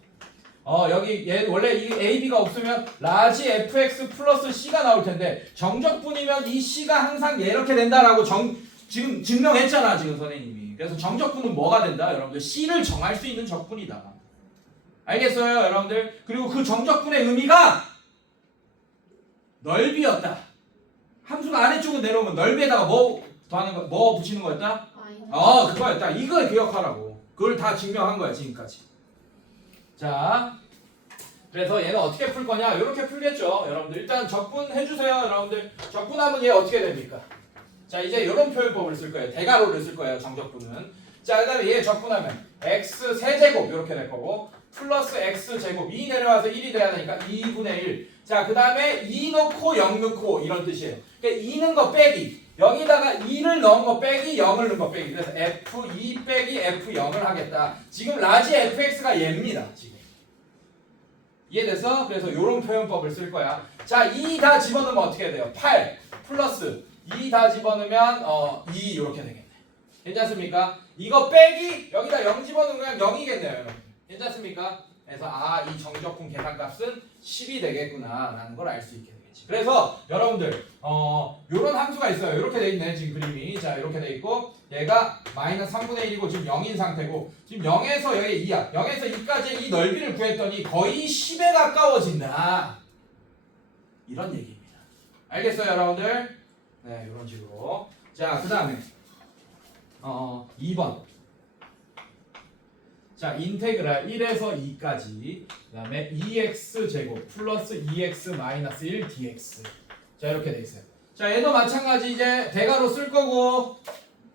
여기 얘 원래 이 a, b가 없으면 라지 fx 플러스 c가 나올 텐데, 정적분이면 이 c가 항상 이렇게 된다라고 지금 증명했잖아, 지금 선생님이. 그래서 정적분은 뭐가 된다? 여러분들 c를 정할 수 있는 적분이다. 알겠어요, 여러분들? 그리고 그 정적분의 의미가 넓이였다. 함수가 아래쪽으로 내려오면 넓이에다가 뭐 더하는 거, 뭐 붙이는 거였다? 그거였다. 이걸 기억하라고. 그걸 다 증명한 거야, 지금까지. 자, 그래서 얘는 어떻게 풀 거냐? 이렇게 풀겠죠, 여러분들. 일단 적분 해주세요, 여러분들. 적분하면 얘 어떻게 됩니까? 자, 이제 이런 표현법을 쓸 거예요. 대괄호를 쓸 거예요, 정적분은. 자, 그 다음에 얘 적분하면 x 세제곱 이렇게 될 거고, 플러스 x제곱 2 내려와서 1이 돼야 되니까 2분의 1. 자, 그 다음에 2 넣고 0 넣고 이런 뜻이에요. 그러니까 2 넣은 거 빼기, 여기다가 2를 넣은 거 빼기, 0을 넣은 거 빼기. 그래서 f2 빼기 f0을 하겠다. 지금 라지 fx가 얘입니다, 지금. 이해돼서? 그래서 이런 표현법을 쓸 거야. 자, 2 다 집어넣으면 어떻게 돼요? 8 플러스 2 다 집어넣으면 2 이렇게 되겠네. 괜찮습니까? 이거 빼기, 여기다 0 집어넣으면 0이겠네요, 여러분. 괜찮습니까? 그래서 이 정적분 계산값은 10이 되겠구나 라는 걸 알 수 있게 되겠지. 그래서 여러분들 요런 함수가 있어요. 이렇게 돼 있네, 지금 그림이. 자, 이렇게 돼 있고, 얘가 마이너스 3분의 1이고 지금 0인 상태고, 지금 0에서 여기 2야. 0에서 2까지 이 넓이를 구했더니 거의 10에 가까워진다, 이런 얘기입니다. 알겠어요, 여러분들? 네, 이런 식으로. 자, 그 다음에 2번. 자, 인테그랄 1에서 2까지, 그 다음에 2x제곱 플러스 2x 마이너스 1 dx. 자, 이렇게 돼 있어요. 자, 얘도 마찬가지 이제 대괄호 쓸 거고,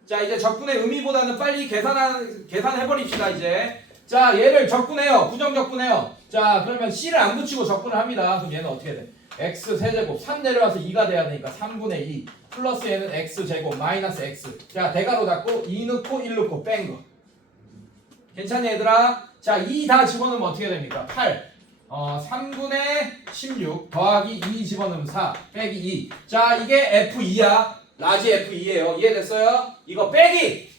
자, 이제 적분의 의미보다는 빨리 계산해버립시다, 이제. 자, 얘를 적분해요. 부정적분해요. 자, 그러면 c를 안 붙이고 적분을 합니다. 그럼 얘는 어떻게 돼? x 세제곱 3 내려와서 2가 돼야 되니까 3분의 2 플러스 얘는 x제곱 마이너스 x. 자, 대괄호 닫고 2 넣고 1 넣고 뺀 거. 괜찮니, 얘들아? 자, 2 다 집어넣으면 어떻게 됩니까? 8 3분의 16 더하기 2 집어넣으면 4 빼기 2. 자, 이게 F2야. 라지 F2예요. 이해됐어요? 이거 빼기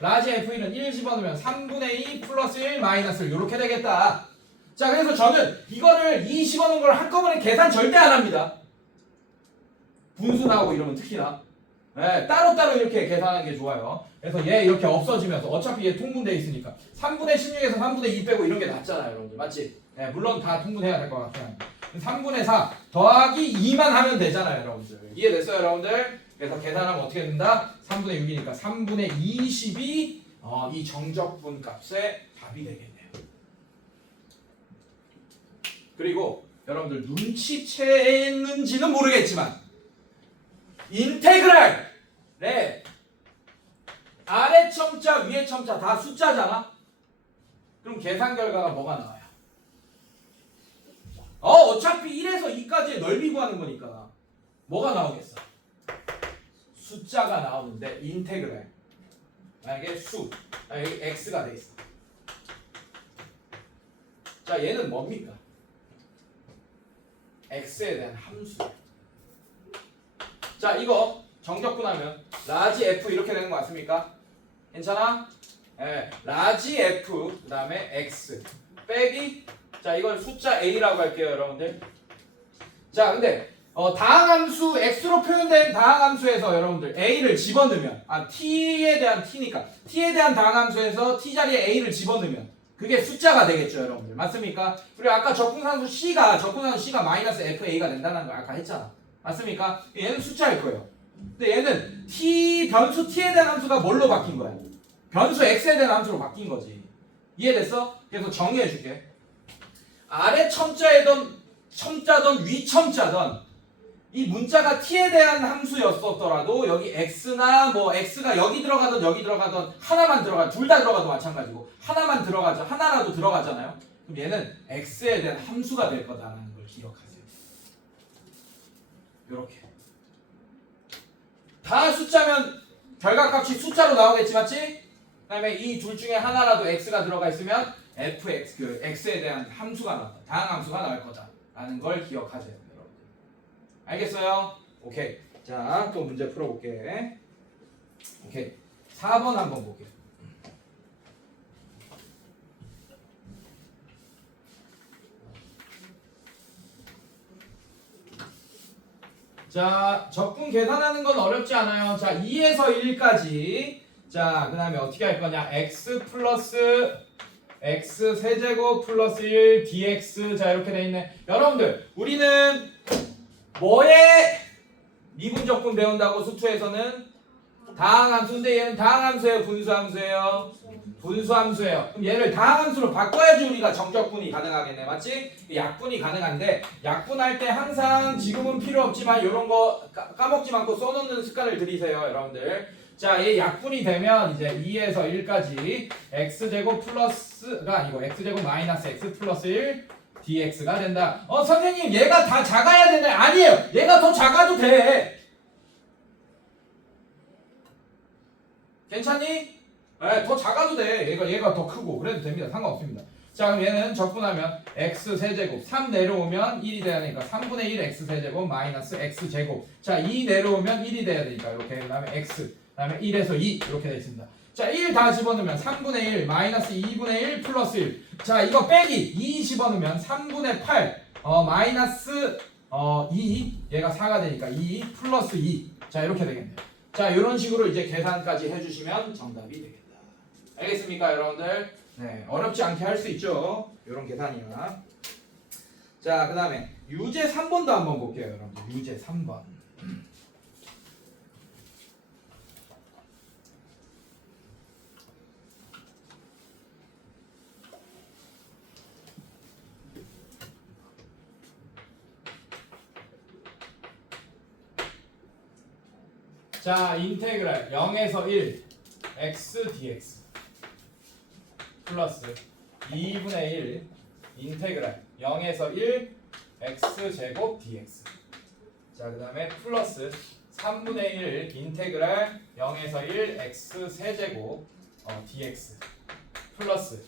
라지 F1은 1 집어넣으면 3분의 2 플러스 1 마이너스 1 이렇게 되겠다. 자, 그래서 저는 이거를 2 집어넣은 걸 한꺼번에 계산 절대 안 합니다. 분수 나오고 이러면 특히나 네, 따로따로 이렇게 계산하는 게 좋아요. 그래서 얘 이렇게 없어지면서 어차피 얘 통분돼 있으니까 3분의 16에서 3분의 2 빼고 이런 게 낫잖아요, 여러분들. 맞지? 네, 물론 다 통분해야 될 것 같긴 한데 3분의 4 더하기 2만 하면 되잖아요, 여러분들. 이해됐어요, 여러분들? 그래서 계산하면 어떻게 된다? 3분의 6이니까 3분의 20이 이 정적분 값의 답이 되겠네요. 그리고 여러분들 눈치챘는지는 모르겠지만 인테그랄 네 아래 첨자 위에 첨자 다 숫자잖아. 그럼 계산 결과가 뭐가 나와요? 어차피 1에서 2까지의 넓이 구하는 거니까 뭐가 나오겠어? 숫자가 나오는데 인테그랄 만약에 여기 x가 돼 있어. 자, 얘는 뭡니까? x에 대한 함수예요. 자, 이거 정적분하면 라지 f 이렇게 되는 거 맞습니까? 괜찮아? 네, 라지 f 그 다음에 x 빼기 자, 이걸 숫자 a라고 할게요, 여러분들. 자, 근데 다항함수 x로 표현된 다항함수에서 여러분들 a를 집어넣으면 t에 대한 t니까 t에 대한 다항함수에서 t 자리에 a를 집어넣으면 그게 숫자가 되겠죠, 여러분들. 맞습니까? 그리고 아까 적분상수 c가 마이너스 fa가 된다는 거 아까 했잖아. 맞습니까? 얘는 숫자일 거예요. 근데 얘는 변수 t에 대한 함수가 뭘로 바뀐 거야? 변수 x에 대한 함수로 바뀐 거지. 이해됐어? 그래서 정리해 줄게. 아래 첨자든 위 첨자든 이 문자가 t에 대한 함수였었더라도 여기 x나 뭐 x가 여기 들어가든 하나만 들어가 둘 다 들어가도 마찬가지고 하나라도 들어가잖아요. 그럼 얘는 x에 대한 함수가 될 거다라는 걸 기억하세요. 이렇게 다 숫자면 결과값이 숫자로 나오겠지, 맞지? 그다음에 이 둘 중에 하나라도 x가 들어가 있으면 fx 그 x에 대한 함수가 나왔다. 다항함수가 나올 거다라는 걸 기억하세요. 알겠어요? 오케이. 자, 또 문제 풀어볼게. 오케이. 4번 한번 볼게요. 자, 적분 계산하는 건 어렵지 않아요. 자, 2에서 1까지. 자, 그 다음에 어떻게 할 거냐. x 플러스 x 세제곱 플러스 1 dx. 자, 이렇게 돼 있네. 여러분들, 우리는 뭐에 미분적분 배운다고 수투에서는 다항함수인데 얘는 다항함수예요, 분수함수예요? 분수함수예요. 그럼 얘를 다항함수로 바꿔야지 우리가 정적분이 가능하겠네, 맞지? 약분이 가능한데 약분할 때 항상 지금은 필요 없지만 이런 거 까먹지 않고 써놓는 습관을 들이세요, 여러분들. 자, 얘 약분이 되면 이제 2에서 1까지 x제곱 플러스가 아니고 x제곱 마이너스 x 플러스 1 dx가 된다. 선생님 얘가 다 작아야 되네. 아니에요. 얘가 더 작아도 돼. 괜찮니? 네, 더 작아도 돼. 얘가 더 크고 그래도 됩니다. 상관없습니다. 자, 그럼 얘는 적분하면 x 세제곱 3 내려오면 1이 돼야 되니까 3분의 1 x 세제곱 마이너스 x 제곱. 자, 2 내려오면 1이 돼야 되니까 이렇게 그다음에 x 그다음에 1에서 2 이렇게 되어 있습니다. 자, 1 다 집어넣으면 3분의 1 마이너스 2분의 1 플러스 1. 자, 이거 빼기 2 집어넣으면 3분의 8 마이너스 2 얘가 4가 되니까 2 플러스 2. 자, 이렇게 되겠네요. 자, 이런 식으로 이제 계산까지 해주시면 정답이 되겠다. 알겠습니까, 여러분들? 네, 어렵지 않게 할 수 있죠. 이런 계산이야. 자, 그 다음에 유제 3번도 한번 볼게요, 여러분들. 유제 3번. 자, 인테그랄 0에서 1 x dx 플러스 2분의 1 인테그랄 0에서 1 x 제곱 dx. 자, 그 다음에 플러스 3분의 1 인테그랄 0에서 1 x 세제곱 dx 플러스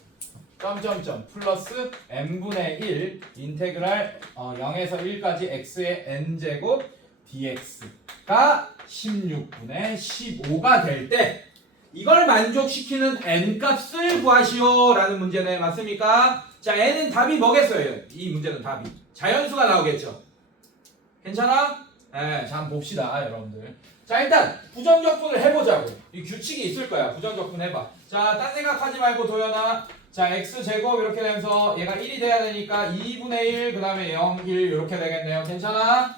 점점점 플러스 n분의 1 인테그랄 0에서 1까지 x의 n제곱 dx가 16분의 15가 될 때 이걸 만족시키는 n 값을 구하시오 라는 문제네. 맞습니까? 자, n은 답이 뭐겠어요? 이 문제는 답이 자연수가 나오겠죠. 괜찮아? 네, 자, 한번 봅시다 여러분들. 자, 일단 부정적분을 해보자고. 이 규칙이 있을 거야. 부정적분 해봐. 자, 딴 생각하지 말고 도연아. 자, x제곱 이렇게 되면서 얘가 1이 돼야 되니까 2분의 1 그 다음에 0, 1 이렇게 되겠네요. 괜찮아?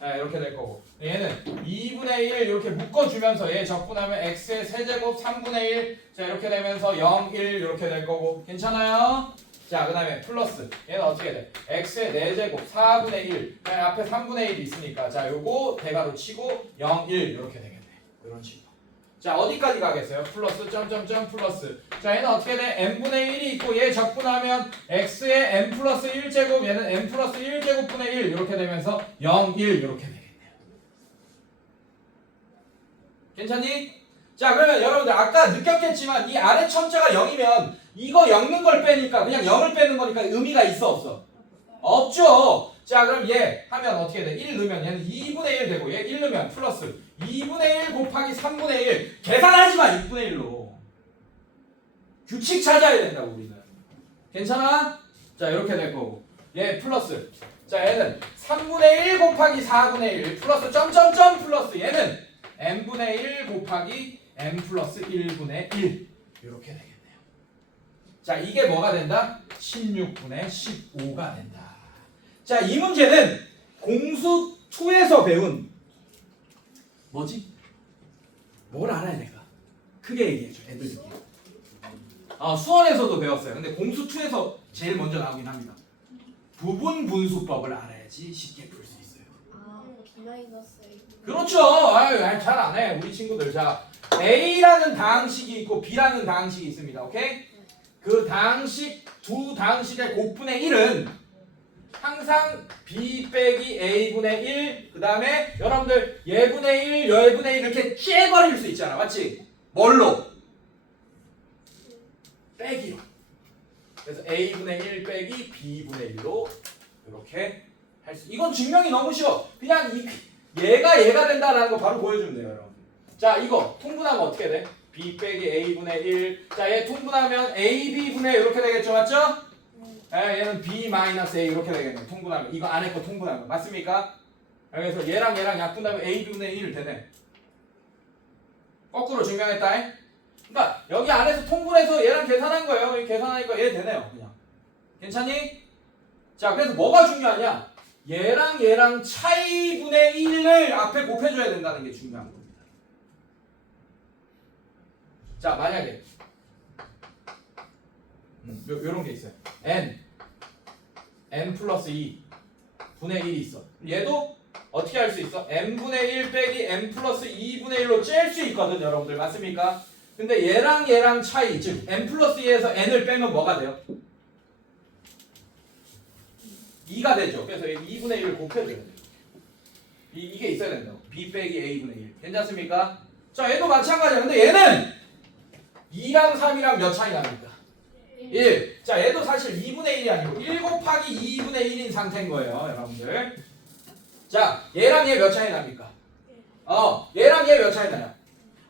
네, 이렇게 될 거고 얘는 2분의 1 이렇게 묶어주면서 얘 적분하면 x의 세제곱 3분의 1 자, 이렇게 되면서 0, 1 이렇게 될 거고 괜찮아요? 자, 그 다음에 플러스 얘는 어떻게 돼? x의 4제곱 4분의 1 그냥 앞에 3분의 1이 있으니까 자, 요거 대괄호 치고 0, 1 이렇게 되겠네. 이런 식으로. 자, 어디까지 가겠어요? 플러스 점점점 플러스. 자, 얘는 어떻게 돼? n분의 1이 있고 얘 적분하면 x의 n 플러스 1제곱 얘는 n 플러스 1제곱분의 1 이렇게 되면서 0, 1 이렇게 되겠네요. 괜찮니? 자, 그러면 여러분들 아까 느꼈겠지만 이 아래 천자가 0이면 이거 엮는 걸 빼니까 그냥 0을 빼는 거니까 의미가 있어 없어? 없죠. 자, 그럼 얘 하면 어떻게 돼? 1 넣으면 얘는 2분의 1 되고 얘 1 넣으면 플러스 2분의 1 곱하기 3분의 1 계산하지 마. 6분의 1로 규칙 찾아야 된다고 우리는. 괜찮아? 자, 이렇게 될 거고 얘 플러스 자, 얘는 3분의 1 곱하기 4분의 1 플러스 점점점 플러스 얘는 n분의 1 곱하기 n 플러스 1분의 1 이렇게 되겠네요. 자, 이게 뭐가 된다? 16분의 15가 된다. 자, 이 문제는 공수 2에서 배운 뭐지? 뭘 알아야 될까? 크게 얘기해줘 애들끼리. 수원에서도 배웠어요. 근데 공수 2에서 제일 먼저 나오긴 합니다. 부분 분수법을 알아야지 쉽게 풀 수 있어요. 아, B-A. 그렇죠. 아유, 잘 안 해 우리 친구들. 자, A라는 다항식이 있고 B라는 다항식이 있습니다. 오케이? 그 다항식 두 다항식의 곱분의 1은 항상 B 빼기 A분의 1 그 다음에 여러분들 얘분의 1, 얘분의 1 이렇게 째버릴 수 있잖아. 맞지? 뭘로? 빼기로. 그래서 A분의 1 빼기 B분의 1로 이렇게 할 수. 이건 증명이 너무 쉬워. 그냥 얘가 된다라는 거 바로 보여주면 돼요, 여러분. 자, 이거 통분하면 어떻게 돼? B 빼기 A분의 1. 자, 얘 통분하면 AB분의 이렇게 되겠죠, 맞죠? 얘는 B 마이너스 A 이렇게 되겠네요. 통분하면 이거 안에 거 통분하면 맞습니까? 그래서 얘랑 약분하면 AB분의 1 되네. 거꾸로 증명했다. 그러니까 여기 안에서 통분해서 얘랑 계산한 거예요. 계산하니까 얘 되네요. 그냥. 괜찮니? 자, 그래서 뭐가 중요하냐? 얘랑 차이분의 1을 앞에 곱해줘야 된다는 게 중요한 겁니다. 자, 만약에 요런 게 있어요. n 플러스 2 분의 1이 있어. 얘도 어떻게 할 수 있어? n분의 1 빼기 n 플러스 2분의 1로 짤 수 있거든, 여러분들. 맞습니까? 근데 얘랑 차이, 즉 n 플러스 2에서 n을 빼면 뭐가 돼요? 2가 되죠. 그래서 2분의 1을 곱해줘야 돼요. 이게 있어야 된다고. b 빼기 a분의 1. 괜찮습니까? 자, 얘도 마찬가지야. 근데 얘는 2랑 3이랑 몇 차이 납니까? 1. 자, 얘도 사실 2분의 1이 아니고 1 곱하기 2분의 1인 상태인 거예요, 여러분들. 자, 얘랑 얘 몇 차이 납니까? 얘랑 얘 몇 차이 나요?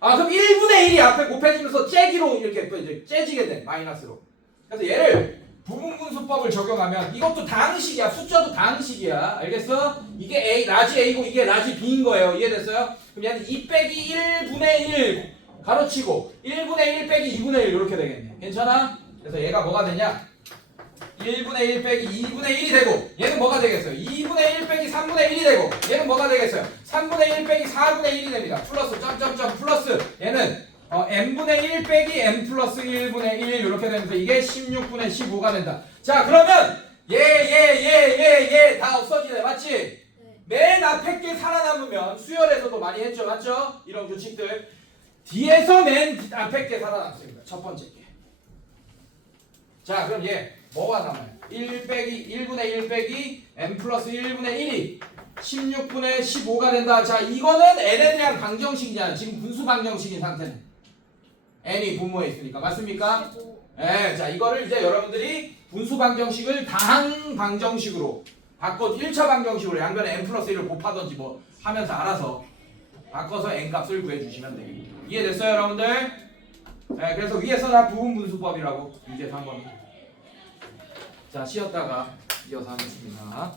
그럼 1분의 1이 앞에 곱해지면서 째기로 이렇게 또 이제 째지게 돼, 마이너스로. 그래서 얘를 부분분수법을 적용하면 이것도 다항식이야. 숫자도 다항식이야. 알겠어? 이게 A, 라지 A고 이게 라지 B인 거예요. 이해됐어요? 그럼 얘는 2 빼기 1분의 1 가로치고 1분의 1 빼기 2분의 1 이렇게 되겠네. 괜찮아? 그래서 얘가 뭐가 되냐? 1분의 1 빼기 2분의 1이 되고 얘는 뭐가 되겠어요? 2분의 1 빼기 3분의 1이 되고 얘는 뭐가 되겠어요? 3분의 1 빼기 4분의 1이 됩니다. 플러스 점점점 플러스 얘는 n분의 1 빼기 n 플러스 1분의 1 이렇게 되면서 이게 16분의 15가 된다. 자, 그러면 얘 다 없어지네. 맞지? 네. 맨 앞에 게 살아남으면 수열에서도 많이 했죠. 맞죠? 이런 규칙들 뒤에서 맨 앞에 게 살아남습니다. 첫 번째 게. 자, 그럼 얘 뭐가 남아요? 1분의 1 빼기 n 플러스 1분의 1이 16분의 15가 된다. 자, 이거는 n에 대한 방정식이잖아. 지금 분수 방정식인 상태는 n이 분모에 있으니까. 맞습니까? 네, 자, 이거를 이제 여러분들이 분수 방정식을 다항 방정식으로 바꿔 1차 방정식으로 양변에 n 플러스 1을 곱하던지 뭐 하면서 알아서 바꿔서 n 값을 구해주시면 됩니다. 이해됐어요 여러분들? 네, 그래서 위에서 다 부분분수법이라고 문제 3번. 자 쉬었다가 이어서 하겠습니다.